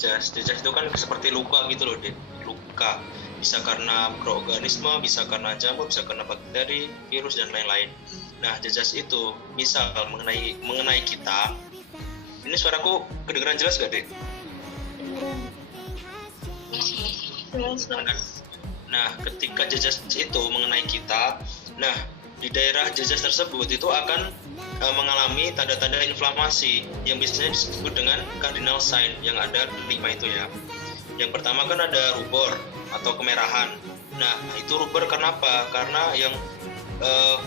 jejas. Jejas itu kan seperti luka gitu loh, Dek. Luka. Bisa karena mikroorganisme, bisa karena jamur, bisa karena bakteri, virus dan lain-lain. Nah, jejas itu misal mengenai kita. Ini suaraku kedengeran jelas gak, Dek? Nah, ketika jejas itu mengenai kita, nah di daerah jejas tersebut itu akan mengalami tanda-tanda inflamasi yang biasanya disebut dengan cardinal sign yang ada 5 itu ya. Yang pertama kan ada rubor atau kemerahan. Nah, itu rubor kenapa? Karena yang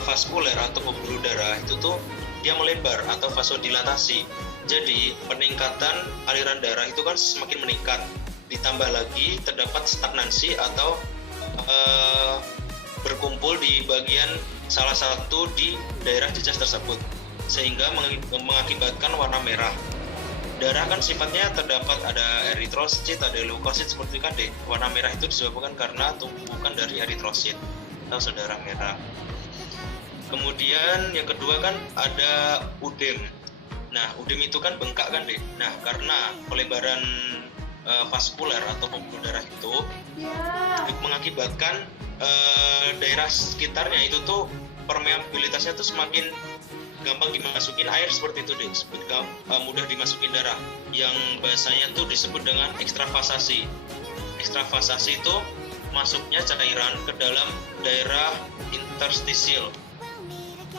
vaskuler atau pembuluh darah itu tuh dia melebar atau vasodilatasi. Jadi peningkatan aliran darah itu kan semakin meningkat. Ditambah lagi terdapat stagnansi atau berkumpul di bagian salah satu di daerah jejas tersebut, sehingga mengakibatkan warna merah. Darah kan sifatnya terdapat ada eritrosit, ada leukosit seperti kan deh. Warna merah itu disebabkan karena tumpukan dari eritrosit atau saudara merah. Kemudian yang kedua kan ada udem. Nah, udem itu kan bengkak kan deh. Nah, karena pelebaran vaskuler atau pembuluh darah itu mengakibatkan daerah sekitarnya itu tuh permeabilitasnya tuh semakin gampang dimasukin air seperti itu deh, mudah dimasukin darah, yang bahasanya tuh disebut dengan ekstravasasi. Ekstravasasi itu masuknya cairan ke dalam daerah interstisial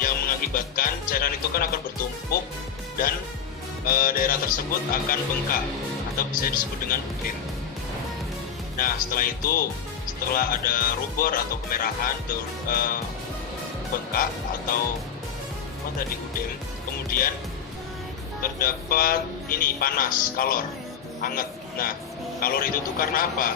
yang mengakibatkan cairan itu kan akan bertumpuk dan daerah tersebut akan bengkak atau bisa disebut dengan udem. Nah, setelah ada rubor atau kemerahan, bengkak atau apa tadi udem, kemudian terdapat ini panas, kalor, hangat. Nah, kalor itu tuh karena apa?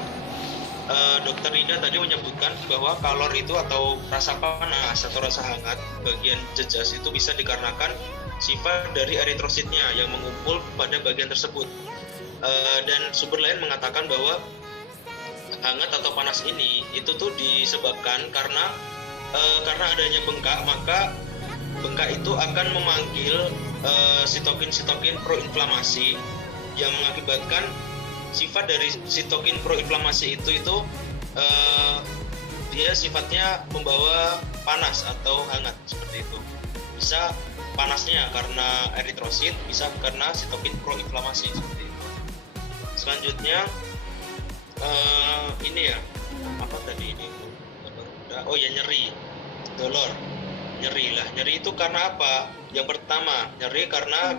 Dokter Rida tadi menyebutkan bahwa kalor itu atau rasa panas atau rasa hangat bagian jejas itu bisa dikarenakan sifat dari eritrositnya yang mengumpul pada bagian tersebut. Dan sumber lain mengatakan bahwa hangat atau panas ini itu tuh disebabkan karena adanya bengkak, maka bengkak itu akan memanggil sitokin proinflamasi yang mengakibatkan sifat dari sitokin proinflamasi itu dia sifatnya membawa panas atau hangat seperti itu. Bisa panasnya karena eritrosit, bisa karena sitokin proinflamasi seperti itu. Selanjutnya ini ya, apa tadi ini? Oh ya, nyeri, dolor. Nyeri itu karena apa? Yang pertama, nyeri karena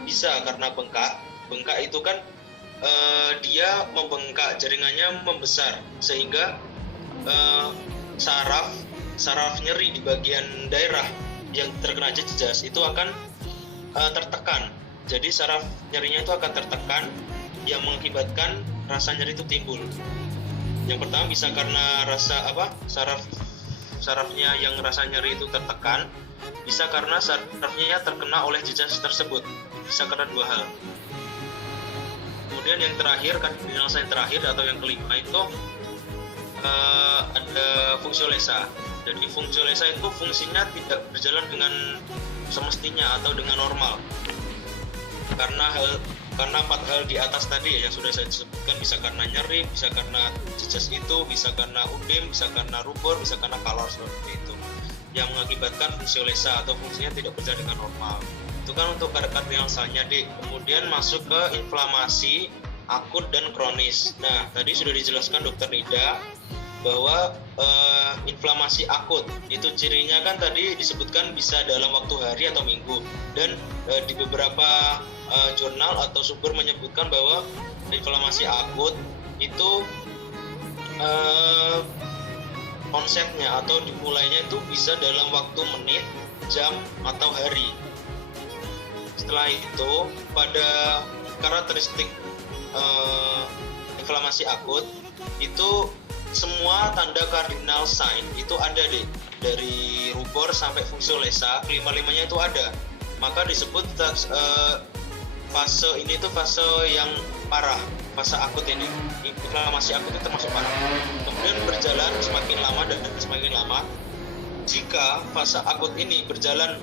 bengkak. Bengkak itu kan dia membengkak, jaringannya membesar sehingga saraf nyeri di bagian daerah yang terkena jejas itu akan tertekan. Jadi saraf nyerinya itu akan tertekan yang mengakibatkan rasa nyeri itu timbul. Yang pertama bisa karena sarafnya yang rasa nyeri itu tertekan, bisa karena sarafnya terkena oleh jejas tersebut. Bisa karena dua hal. Kemudian yang terakhir kan, yang terakhir atau yang kelima itu ada fungsiolesa. Jadi fungsiolesa itu fungsinya tidak berjalan dengan semestinya atau dengan normal. Karena 4 hal di atas tadi ya, yang sudah saya sebutkan, bisa karena nyeri, bisa karena jejas itu, bisa karena udem, bisa karena rubor, bisa karena kalor seperti itu, yang mengakibatkan fungsiolesa atau fungsinya tidak berjalan dengan normal. Itu kan untuk kardinal sign-nya deh. Kemudian masuk ke inflamasi akut dan kronis. Nah, tadi sudah dijelaskan Dokter Nida bahwa inflamasi akut itu cirinya kan tadi disebutkan bisa dalam waktu hari atau minggu, dan di beberapa jurnal atau sumber menyebutkan bahwa inflamasi akut itu konsepnya atau dimulainya itu bisa dalam waktu menit, jam, atau hari. Setelah itu pada karakteristik inflamasi akut itu semua tanda cardinal sign itu ada deh, dari rubor sampai fungsiolesa, kelima-limanya itu ada. Maka disebut fase ini tuh fase yang parah, fase akut ini. Inflamasi akut itu termasuk parah. Kemudian berjalan semakin lama dan semakin lama. Jika fase akut ini berjalan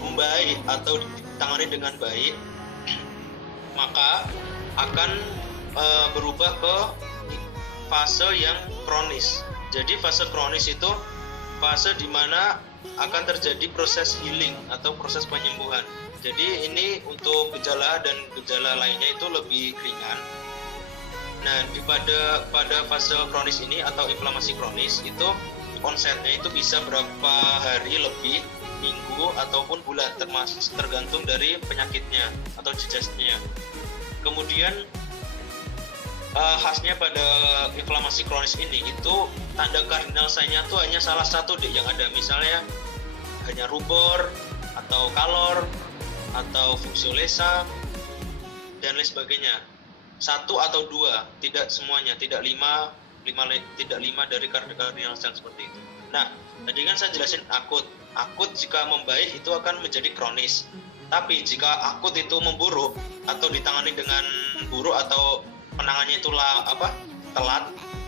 membaik atau ditangani dengan baik, maka akan berubah ke fase yang kronis. Jadi fase kronis itu fase di mana akan terjadi proses healing atau proses penyembuhan. Jadi ini untuk gejala dan gejala lainnya itu lebih ringan. Nah, pada fase kronis ini atau inflamasi kronis itu onsetnya itu bisa berapa hari lebih, minggu ataupun bulan, tergantung dari penyakitnya atau jenisnya. Kemudian khasnya pada inflamasi kronis ini itu tanda kardinal sign-nya tuh hanya salah satu deh yang ada, misalnya hanya rubor atau kalor atau fungsiolesa dan lain sebagainya. Satu atau dua, tidak semuanya, tidak lima dari kardinal sign seperti itu. Nah, tadi kan saya jelasin akut jika membaik itu akan menjadi kronis. Tapi jika akut itu memburuk atau ditangani dengan buruk atau penanganannya itu telat,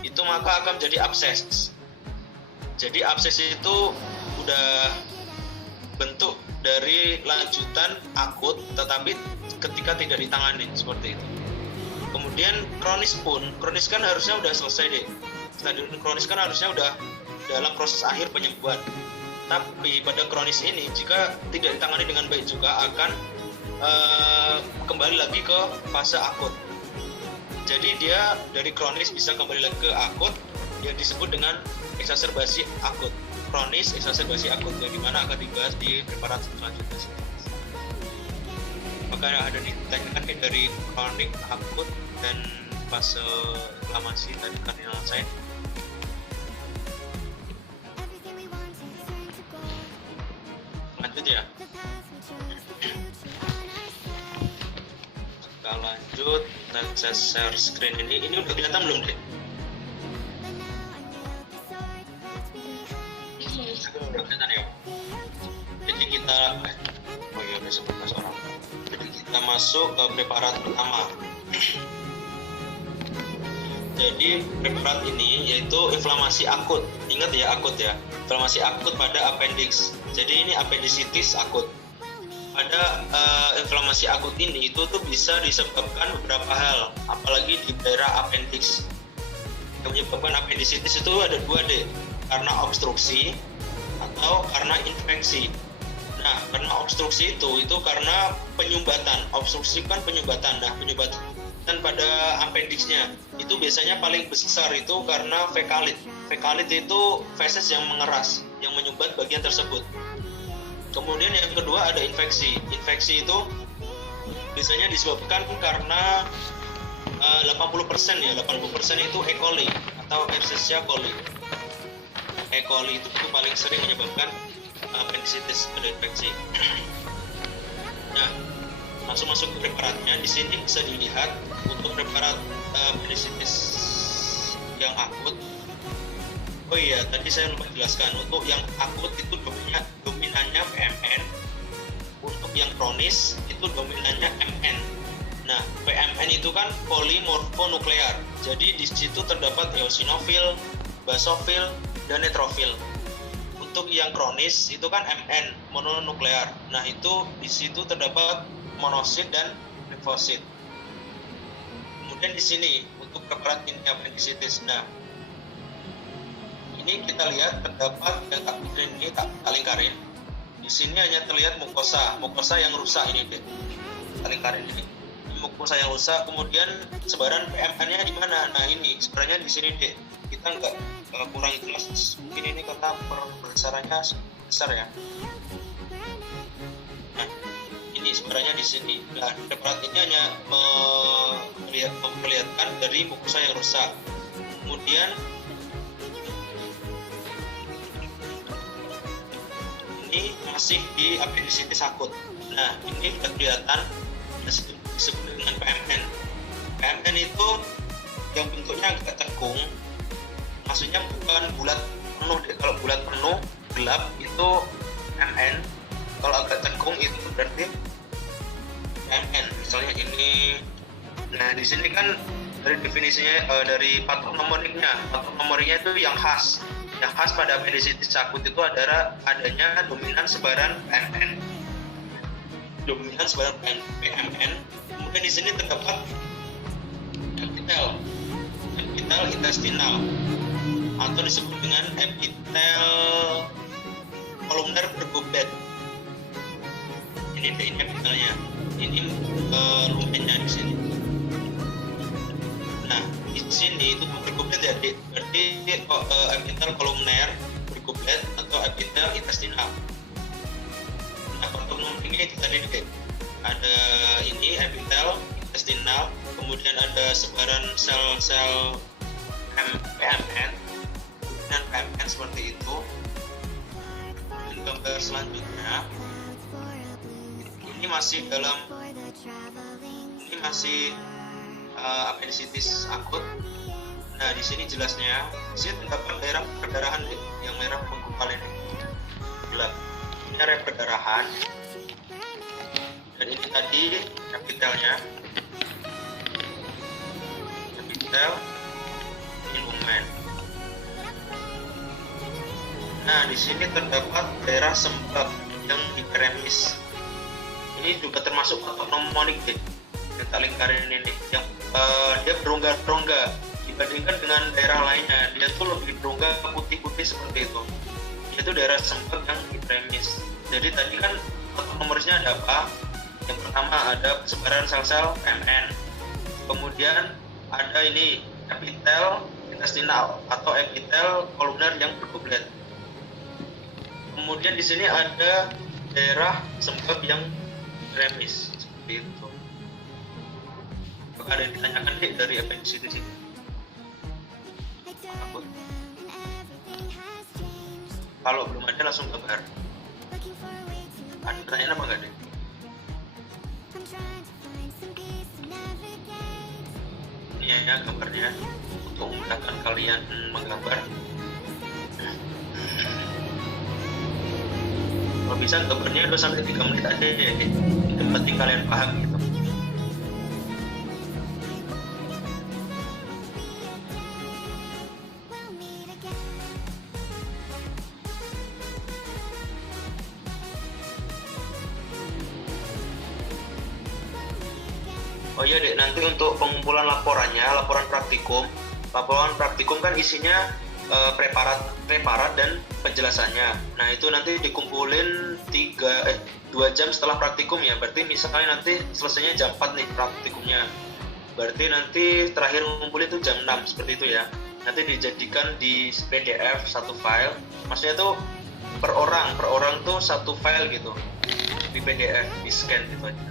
itu maka akan menjadi abses. Jadi abses itu udah bentuk dari lanjutan akut tetapi ketika tidak ditangani seperti itu. Kemudian kronis kan harusnya udah selesai deh. Stadium kronis kan harusnya udah dalam proses akhir penyembuhan. Tapi pada kronis ini jika tidak ditangani dengan baik juga akan kembali lagi ke fase akut. Jadi dia dari kronis bisa kembali lagi ke akut, dia disebut dengan eksaserbasi akut. Kronis, eksaserbasi akut, yang dimana akan dibahas di preparat selanjutnya. Maka ada ditanyakan dari kronik, akut, dan fase inflamasi tadi kardinal sign. Lanjut ya. Kita lanjut, dan saya share screen ini udah kelihatan belum deh? Udah kelihatan ya. Jadi kita kita masuk ke preparat pertama. Jadi preparat ini yaitu inflamasi akut. Ingat ya, akut ya. Inflamasi akut pada appendix. Jadi ini appendicitis akut. Pada inflamasi akut ini itu tuh bisa disebabkan beberapa hal, apalagi di daerah appendix. Yang menyebabkan appendicitis itu ada dua deh, karena obstruksi atau karena infeksi. Nah, karena obstruksi itu karena penyumbatan. Obstruksi kan penyumbatan. Nah, penyumbatan pada appendixnya itu biasanya paling besar itu karena fekalit. Fekalit itu feses yang mengeras, yang menyumbat bagian tersebut. Kemudian yang kedua ada infeksi. Infeksi itu biasanya disebabkan karena 80% itu E. coli atau Escherichia coli. E. coli itu paling sering menyebabkan appendicitis pada infeksi. Nah, langsung masuk ke preparatnya. Di sini bisa dilihat untuk preparat appendicitis yang akut. Oh iya, tadi saya lupa jelaskan. Untuk yang akut itu dominannya PMN. Untuk yang kronis itu dominannya MN. Nah, PMN itu kan polimorfonuklear. Jadi di situ terdapat eosinofil, basofil, dan neutrofil. Untuk yang kronis itu kan MN, mononuklear. Nah, itu di situ terdapat monosit dan limfosit. Kemudian di sini untuk preparat ini appendicitis. Nah, ini kita lihat terdapat yang ini tak lingkarin. Di sini hanya terlihat mukosa yang rusak ini deh. Lingkarin ini. Mukosa yang rusak, kemudian sebaran PMN-nya di mana? Nah, ini sebenarnya di sini deh. Kita nggak kurang jelas. Mungkin ini karena perbesarannya besar ya. Nah, ini sebenarnya di sini. Nah, preparat ini hanya memperlihatkan dari mukosa yang rusak. Kemudian ini masih di appendicitis akut. Nah, ini sudah kelihatan disebut dengan PMN. PMN itu yang bentuknya agak cekung, maksudnya bukan bulat penuh. Kalau bulat penuh gelap itu MN, kalau agak cekung itu berarti MN. Misalnya ini. Nah, di sini kan dari definisinya dari patognomoriknya itu yang khas. Yang khas pada appendicitis akut itu adalah adanya dominan sebaran PMN. Dominan sebaran PMN. Kemudian di sini terdapat yang epitel intestinal atau disebut dengan epitel kolumner bergoblet. Ini epitelnya, ini lumennya di sini. Nah, di sini itu bergoblet ya, berarti epitel kolumner bergoblet atau epitel intestinal. Nah, untuk lumennya itu tadi ada ini epitel intestinal, kemudian ada sebaran sel-sel PMN dan PMN seperti itu. Dan gambar selanjutnya ini masih appendicitis akut. Nah, di sini jelasnya, di sini terdapat daerah perdarahan yang merah menggumpal ini. Gila. Ini area perdarahan. Dan ini tadi epitelnya. Epitel ini lumen. Nah, di sini terdapat daerah sembab yang hiperemis. Ini juga termasuk otot pneumonik deh, yang tak lingkarin ini yang dia berongga-rongga dibandingkan dengan daerah lainnya. Dia tuh lebih berongga putih-putih seperti itu. Itu daerah sembab yang hiperemis. Jadi tadi kan numerisnya ada apa? Yang pertama ada sebaran sel-sel PMN, kemudian ada ini epitel intestinal atau epitel kolumner yang bergoblet. Kemudian di sini ada daerah sembab yang remis seperti itu. Apakah ada yang ditanyakan dari appendicitis ini? Kalau belum ada langsung gambar. Ada pertanyaan apa enggak deh? Ini ya gambarnya untuk memudahkan kalian menggambar. Kalau bisa gambarnya 2-3 menit aja ya, yang penting kalian paham gitu. Oh iya dek, nanti untuk pengumpulan laporan praktikum kan isinya preparat dan penjelasannya. Nah, itu nanti dikumpulin 2 jam setelah praktikum ya. Berarti misalnya nanti selesainya jam 4 nih praktikumnya. Berarti nanti terakhir ngumpulin itu jam 6 seperti itu ya. Nanti dijadikan di PDF satu file. Maksudnya tuh per orang tuh satu file gitu. Di PDF, di scan gitu aja.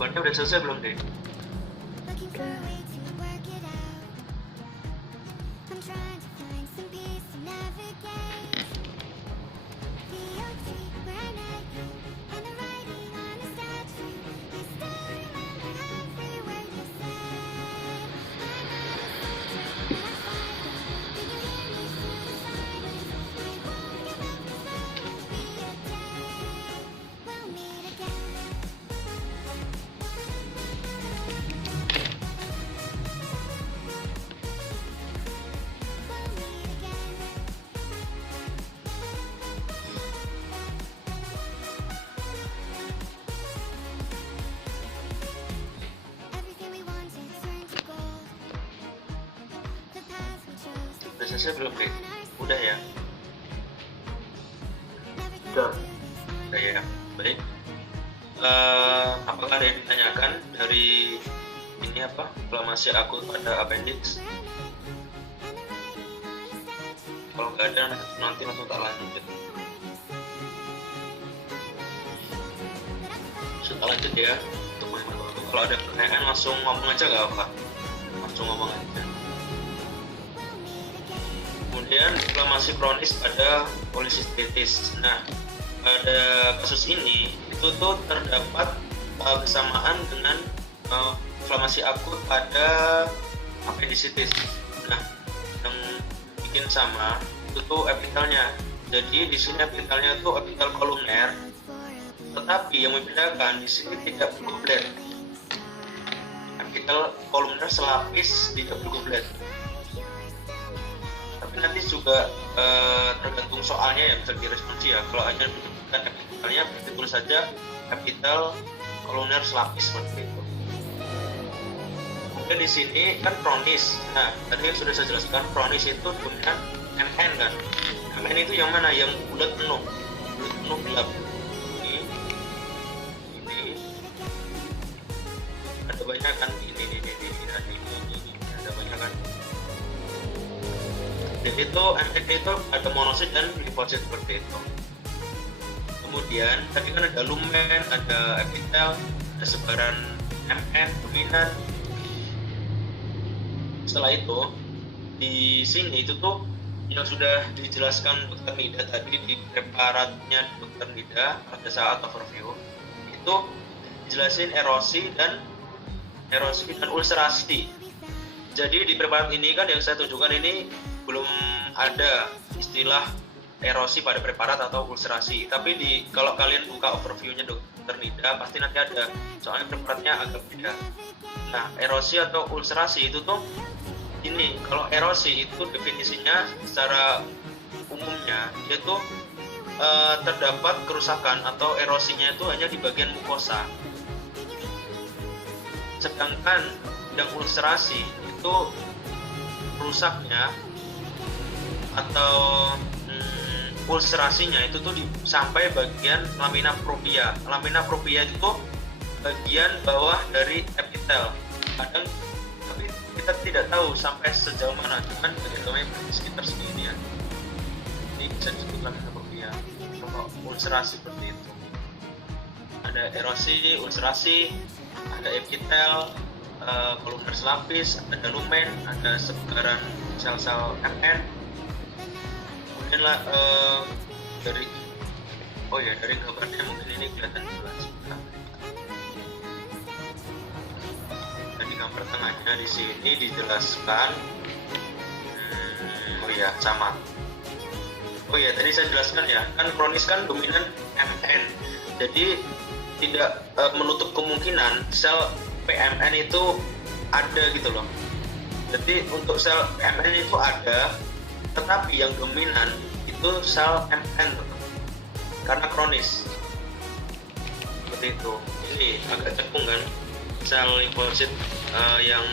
Jawabannya udah selesai belum deh? selesai belum deh? Udah ya? Udah. Udah ya, baik. Apakah ada yang ditanyakan dari ini apa? Inflamasi akut pada appendix? Kalau nggak ada, nanti langsung tak lanjut. Langsung tak lanjut ya. Kalau ada pertanyaan langsung ngomong aja, nggak apa? Langsung ngomong aja. Kemudian inflamasi kronis pada polisistitis. Nah, pada kasus ini itu tuh terdapat kesamaan dengan inflamasi akut pada appendicitis. Nah, yang bikin sama itu tuh epitelnya. Jadi di sini epitelnya tuh epitel kolumner, tetapi yang membedakan di sini tidak bergoblet. Epitel kolumner selapis tidak bergoblet. Tapi nanti juga tergantung soalnya yang bisa diresponsi ya. Kalau hanya menyebutkan epitelnya, berarti tulis saja epitel kolumner selapis seperti itu. Kemudian di sini kan kronis. Nah, tadi yang sudah saya jelaskan, kronis itu dominan MN kan. MN itu yang mana? Yang bulat penuh gelap. Ini ada banyak kan? Ini ada banyak kan? Jadi itu MN itu ada monosit dan limfosit seperti itu. Kemudian tadi kan ada lumen, ada epitel, ada sebaran MN dominan. Setelah itu di sini itu tuh yang sudah dijelaskan Dr. Nida tadi di preparatnya Dr. Nida pada saat overview itu jelasin erosi dan ulcerasi. Jadi di preparat ini kan yang saya tunjukkan ini belum ada istilah erosi pada preparat atau ulcerasi. Tapi kalau kalian buka overviewnya Dr. Nida pasti nanti ada, soalnya preparatnya agak beda. Nah, erosi atau ulcerasi itu tuh ini, kalau erosi itu definisinya secara umumnya dia tuh terdapat kerusakan atau erosinya itu hanya di bagian mukosa. Sedangkan yang ulcerasi itu rusaknya atau ulcerasinya itu tuh sampai bagian lamina propria. Lamina propria itu bagian bawah dari epitel. Kadang tapi kita tidak tahu sampai sejauh mana, cuman bagaimana sekitar segini ya. Ini bisa disebut lamina propria. Kalau ulcerasi seperti itu. Ada erosi, ulcerasi, ada epitel, kolumner selapis, ada lumen, ada sebaran sel-sel MN. Kemudian dari gambarnya mungkin ini kelihatan jelas. Di gambar tengahnya di sini dijelaskan. Sama. Tadi saya jelaskan ya, kan kronis kan dominan MN. Jadi tidak menutup kemungkinan sel PMN itu ada gitu loh. Jadi untuk sel PMN itu ada, tetapi yang dominan itu sel MN karena kronis. Seperti itu. Ini agak cekung kan, sel limfosit yang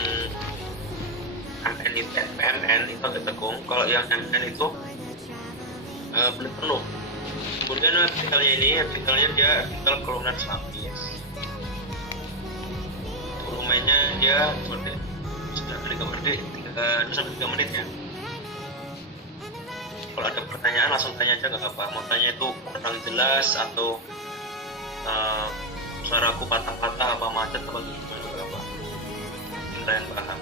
PMN itu agak cekung. Kalau yang MN itu belum penuh. Kemudian epitelnya dia epitel kolumner selapis. Volumenya dia seperti sudah ada gambar di 2-3 menit ya. Kalau ada pertanyaan langsung tanya aja, nggak apa-apa. Mau tanya itu kurang jelas atau suaraku patah-patah apa macet apa gimana, nggak apa. Kalian paham.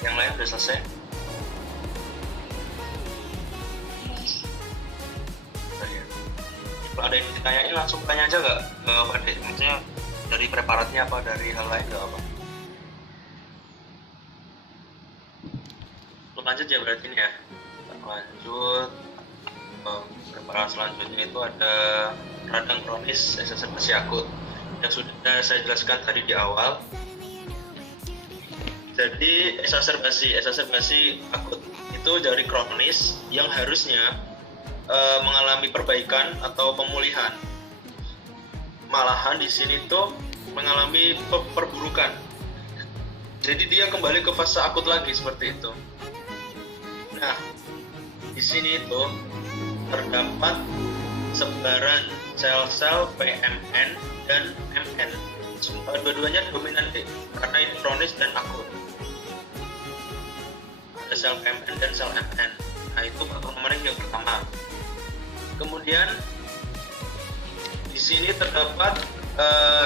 Yang lain udah selesai? Kalau ada yang ditanyain langsung tanya aja nggak ke Pak Dek? Maksudnya dari preparatnya apa, dari hal lain nggak apa? Lanjut ya berarti ini ya. Lanjut preparat selanjutnya itu ada radang kronis exacerbasi akut yang sudah saya jelaskan tadi di awal. Jadi exacerbasi akut itu dari kronis yang harusnya mengalami perbaikan atau pemulihan. Malahan di sini tuh mengalami perburukan. Jadi dia kembali ke fase akut lagi seperti itu. Nah, di sini itu terdapat sebaran sel-sel PMN dan MN. Dua-duanya dominan deh, karena ini kronis dan akut. Ada sel PMN dan sel MN. Nah, itu faktor pemarik yang pertama. Kemudian di sini terdapat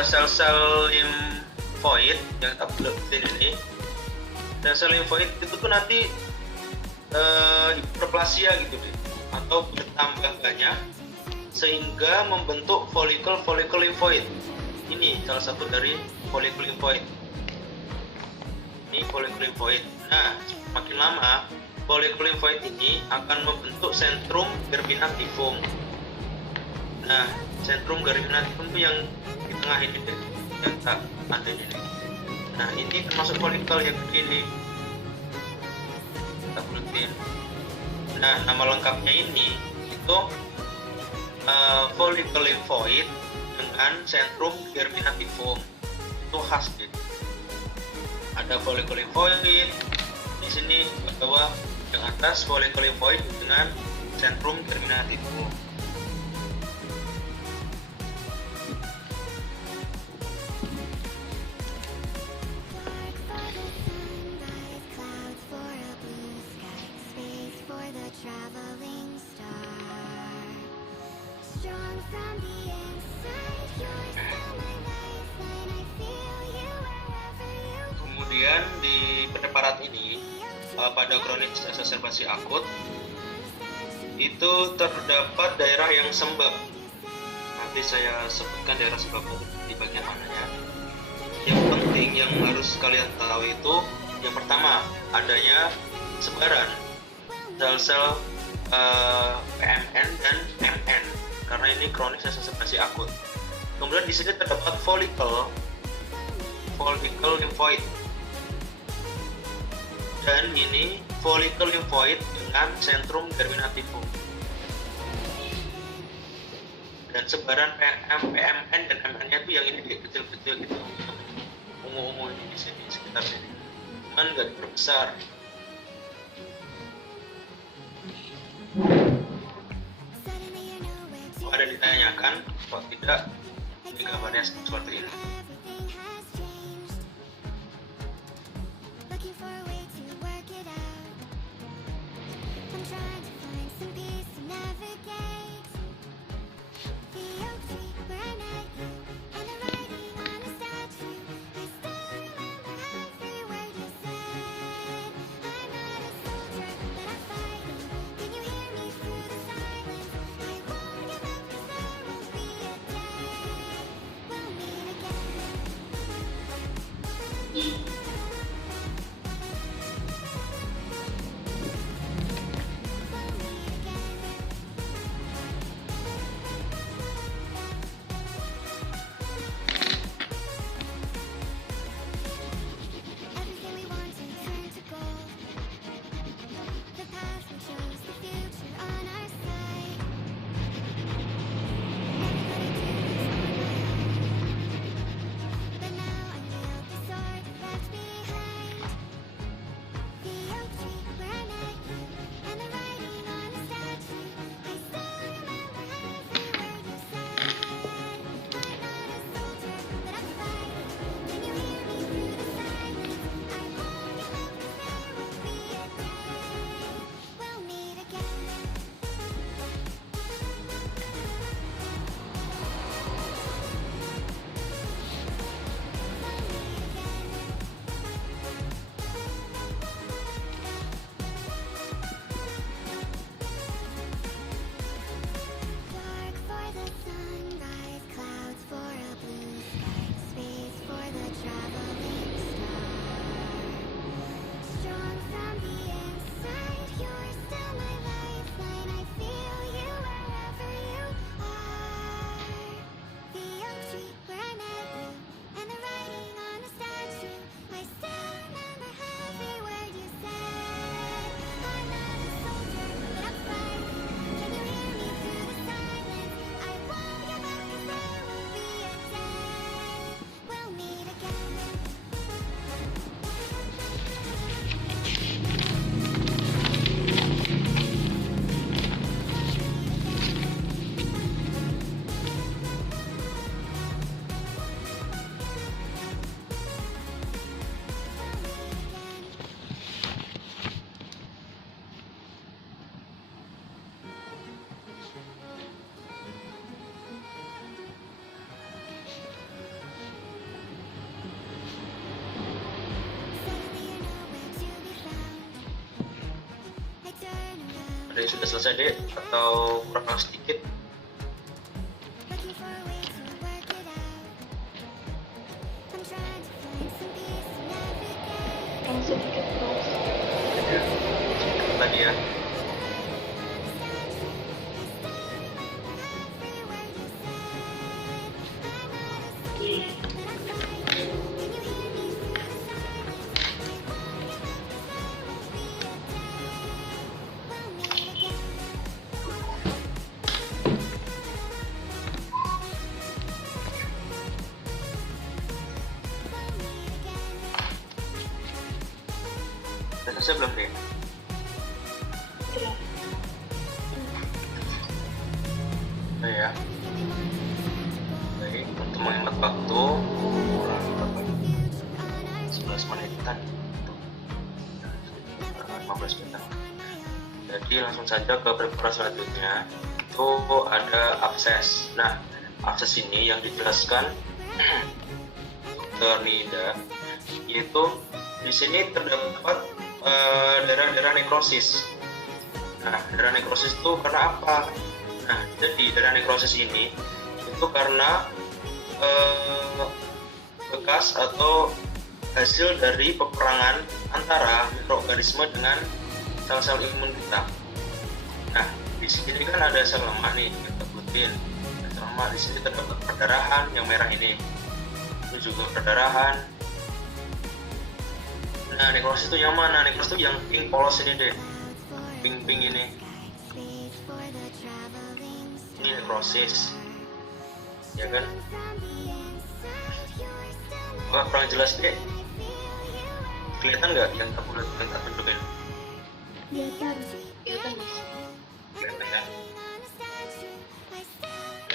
sel-sel limfoid yang tabulatin ini. Sel limfoid itu tuh nanti hiperplasia gitu deh, atau bertambah banyak sehingga membentuk folikel limfoid. Ini salah satu dari folikel limfoid. Ini folikel limfoid. Nah, makin lama folikel limfoid ini akan membentuk sentrum germinativum. Nah, sentrum germinativum itu yang di tengah ini deh, yang ada ini. Nah, ini termasuk folikel yang begini. Kita buletin. Nah, nama lengkapnya ini itu folikel limfoid dengan sentrum germinativum. Itu khas deh. Ada folikel limfoid di sini bahwa yang atas folikel limfoid dengan sentrum germinativum. Kemudian di preparat ini pada kronis exacerbasi akut itu terdapat daerah yang sembab. Nanti saya sebutkan daerah sembab di bagian mananya. Yang penting yang harus kalian tahu itu yang pertama adanya sebaran sel-sel PMN dan MN karena ini kronis exacerbasi akut. Kemudian di sini terdapat folikel limfoid. Dan ini folikel limfoid dengan sentrum germinativum. Dan sebaran PMN dan MN-nya itu yang ini kecil-kecil gitu, ungu-ungu ini di sini sekitar sini. Cuman nggak berbesar. Kalau ada ditanyakan, kalau tidak, ini gambarnya seperti ini. sudah selesai dek atau kurang sedikit? Yang sedikit terus. Ya, sedikit lagi ya. Udah selesai belum dek? Belum. Udah ya. Baik, untuk menghemat waktu kurang berapa? 11 menitan. 15 menit. Jadi langsung saja ke preparan selanjutnya. Itu ada abses. Nah, abses ini yang dijelaskan Dr. Nida, yaitu di sini terdapat daerah-daerah nekrosis. Nah, daerah nekrosis itu karena apa? Nah, jadi daerah nekrosis ini itu karena bekas atau hasil dari peperangan antara mikroorganisme dengan sel-sel imun kita. Nah, di sini kan ada sel lemak nih, kita sebutin. Sel lemak di sini terdapat perdarahan yang merah ini. Itu juga perdarahan. Nah, nekrosis itu yang mana? Nekrosis itu yang pink polos ini deh. Pink-pink ini. Ini nekrosis. Ya kan? Wah, kurang jelas deh. Kelihatan nggak yang aku tunjukin? Kelihatan Mas. Kelihatan kan?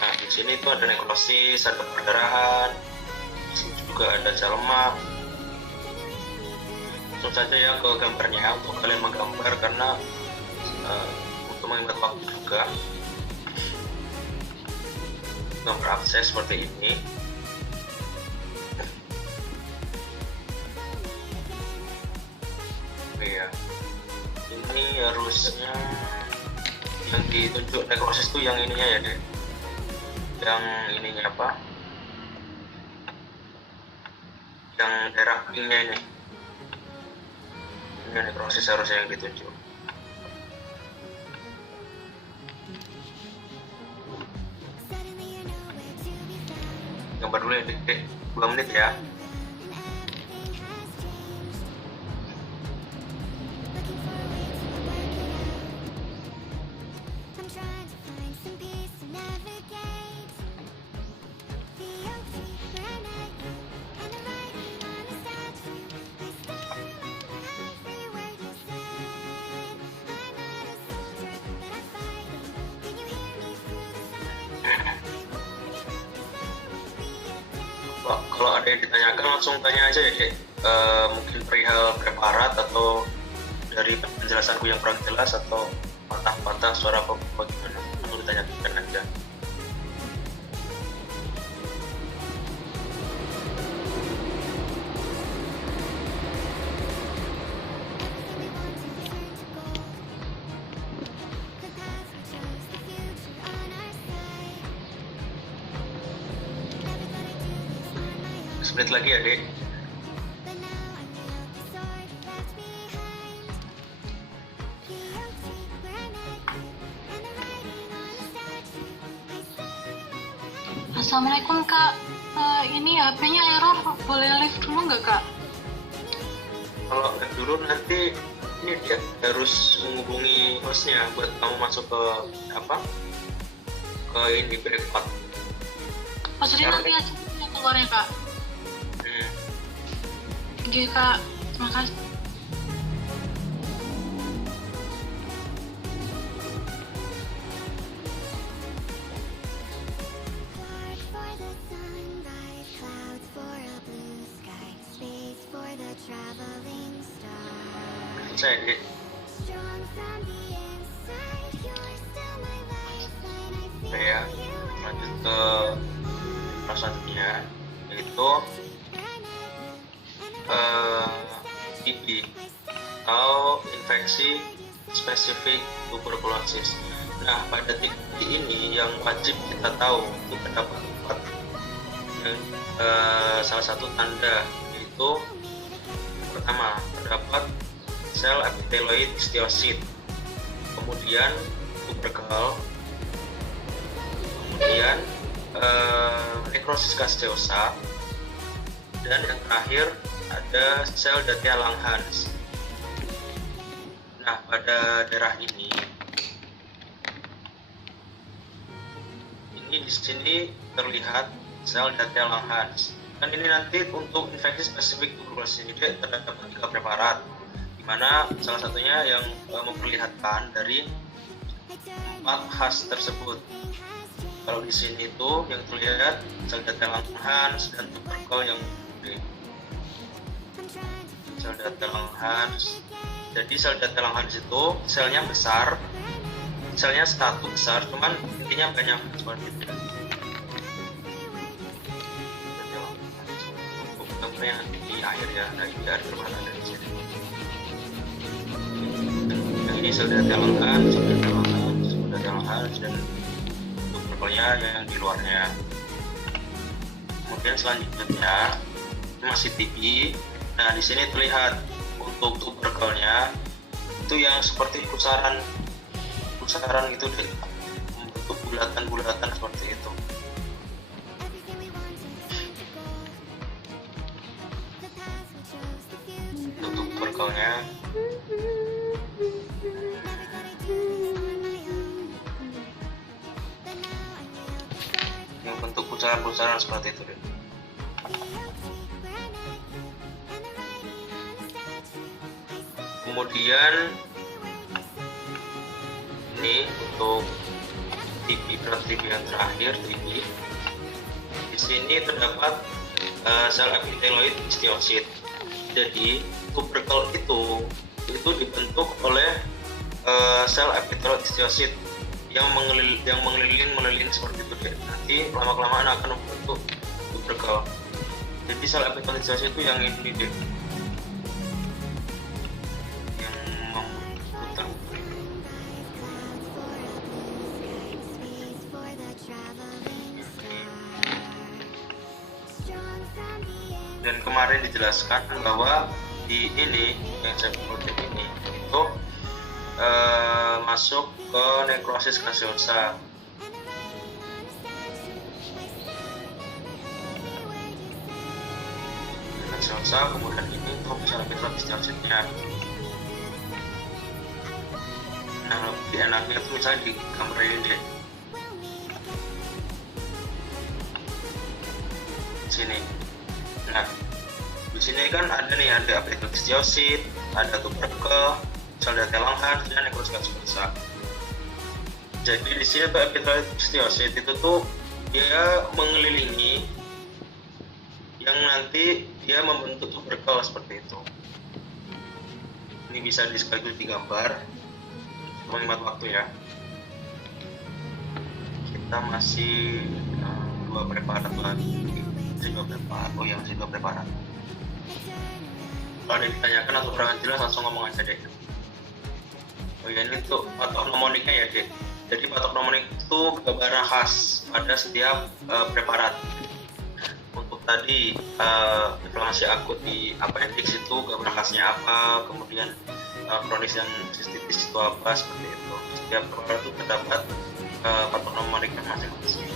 Nah, di sini tuh ada nekrosis, ada perdarahan. Di sini juga ada sel lemak. Langsung saja ya ke gambarnya untuk kalian menggambar karena untuk menghemat waktu juga. Gambar akses seperti ini. Ya, ini harusnya yang ditunjuk nekrosis itu yang ininya ya deh, yang ininya apa, yang daerah pinknya ini nekrosis harusnya yang ditunjuk. Gambar dulu ya dek, 2 menit ya. Kalau ada yang ditanyakan langsung tanya aja ya dek. Mungkin perihal preparat atau dari penjelasanku yang kurang jelas atau patah-patah suara apa gimana, langsung ditanyakan aja. Semenit lagi ya dek. Assalamualaikum Kak. Ini HP-nya error, boleh live dulu nggak Kak? Kalau dulu nanti ini dia harus menghubungi hostnya buat kamu masuk ke apa? Ke ini breakout. Oh, jadi nanti aja keluarnya Kak. Oke Kak, terima kasih. Saya dek. Ya, lanjut ke selanjutnya yaitu TB atau infeksi spesifik tuberkulosis. Nah, pada titik ini yang wajib kita tahu itu terdapat 4 salah satu tanda, yaitu pertama terdapat sel epiteloid histiosit, kemudian tuberkel, kemudian nekrosis gaseosa, dan yang terakhir ada sel Datia Langhans. Nah, pada daerah ini di sini terlihat sel Datia Langhans. Dan ini nanti untuk infeksi spesifik tuberkulosis ini terdapat 3 preparat, di mana salah satunya yang memperlihatkan dari 4 khas tersebut. Kalau di sini itu yang terlihat sel Datia Langhans dan tuberkel yang gede. Sel Datia Langhans. Jadi sel Datia Langhans itu selnya besar, selnya satu besar, cuman intinya banyak seperti itu. Contohnya di akhir ya, dari permata dari sini. Yang ini sel Datia Langhans, sel Datia Langhans, dan tuberkelnya yang di luarnya. Kemudian selanjutnya masih tinggi. Nah, di sini terlihat untuk tuberkelnya itu yang seperti pusaran gitu deh, bentuk bulatan seperti itu. Untuk tuberkelnya yang bentuk pusaran seperti itu deh. Kemudian ini untuk TB yang terakhir, TB. Di sini terdapat sel epiteloid histiosit. Jadi tuberkel itu dibentuk oleh sel epiteloid histiosit yang mengeliling seperti itu deh. Nanti lama-kelamaan akan membentuk tuberkel. Jadi sel epiteloid histiosit itu yang ini deh, dan kemarin dijelaskan bahwa di ini yang saya kutip ini itu masuk ke nekrosis gaseosa. Kemudian ini untuk sel epiteloid histiositnya. Nah, lebih enaknya itu misalnya di gambar ini deh, sini. Nah, di sini kan ada epiteloid histiosit, ada tuberkel, sel Datia Langhans, dan nekrosis gaseosa. Jadi di sini tuh epiteloid histiosit itu tuh dia mengelilingi yang nanti dia membentuk tuberkel seperti itu. Ini bisa sekaligus digambar, menghemat waktu ya. Kita masih 2 preparat lagi. Masih 2 preparat. Kalau ada yang ditanyakan atau kurang jelas, langsung ngomong aja deh. Oh ya, ini tuh patok mnemoniknya ya deh. Jadi patok mnemonik itu gambaran khas pada setiap preparat. Untuk tadi inflamasi akut di appendix itu gambaran khasnya apa, kemudian kronis yang sistitis itu apa, seperti itu. Setiap preparat itu terdapat patok mnemoniknya masing-masing.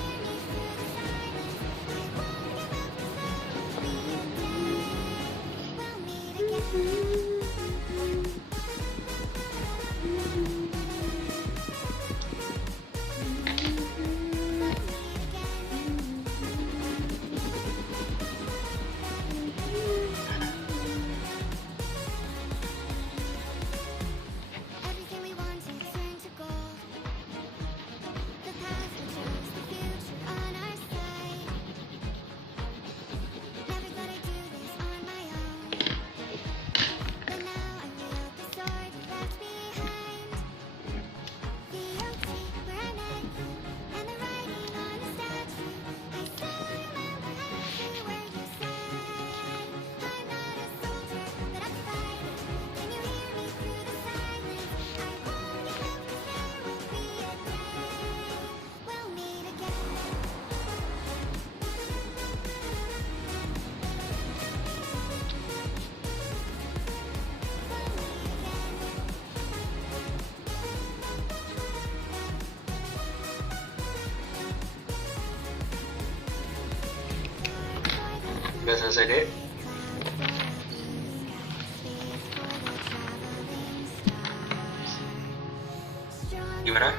Udah selesai dek. Gimana?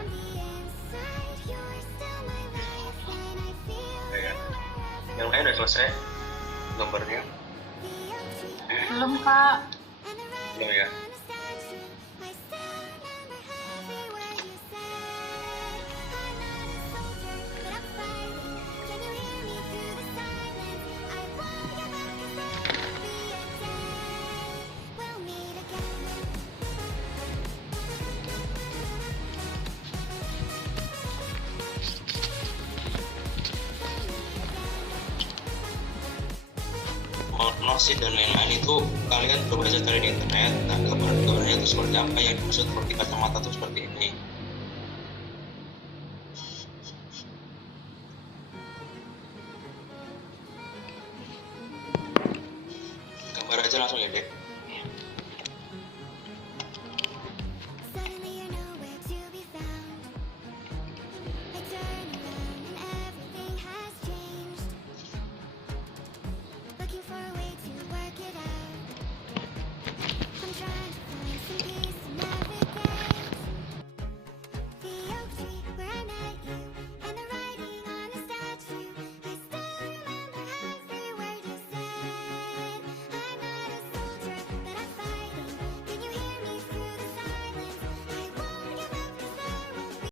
Ya. Yang lain udah selesai gambarnya? Belum, Kak. Belum ya? Nosid dan lain-lain itu kalian coba aja cari di internet. Nah, gambarnya itu seperti apa, yang dimaksud seperti kacamata itu seperti ini. Gambar aja langsung ya dek.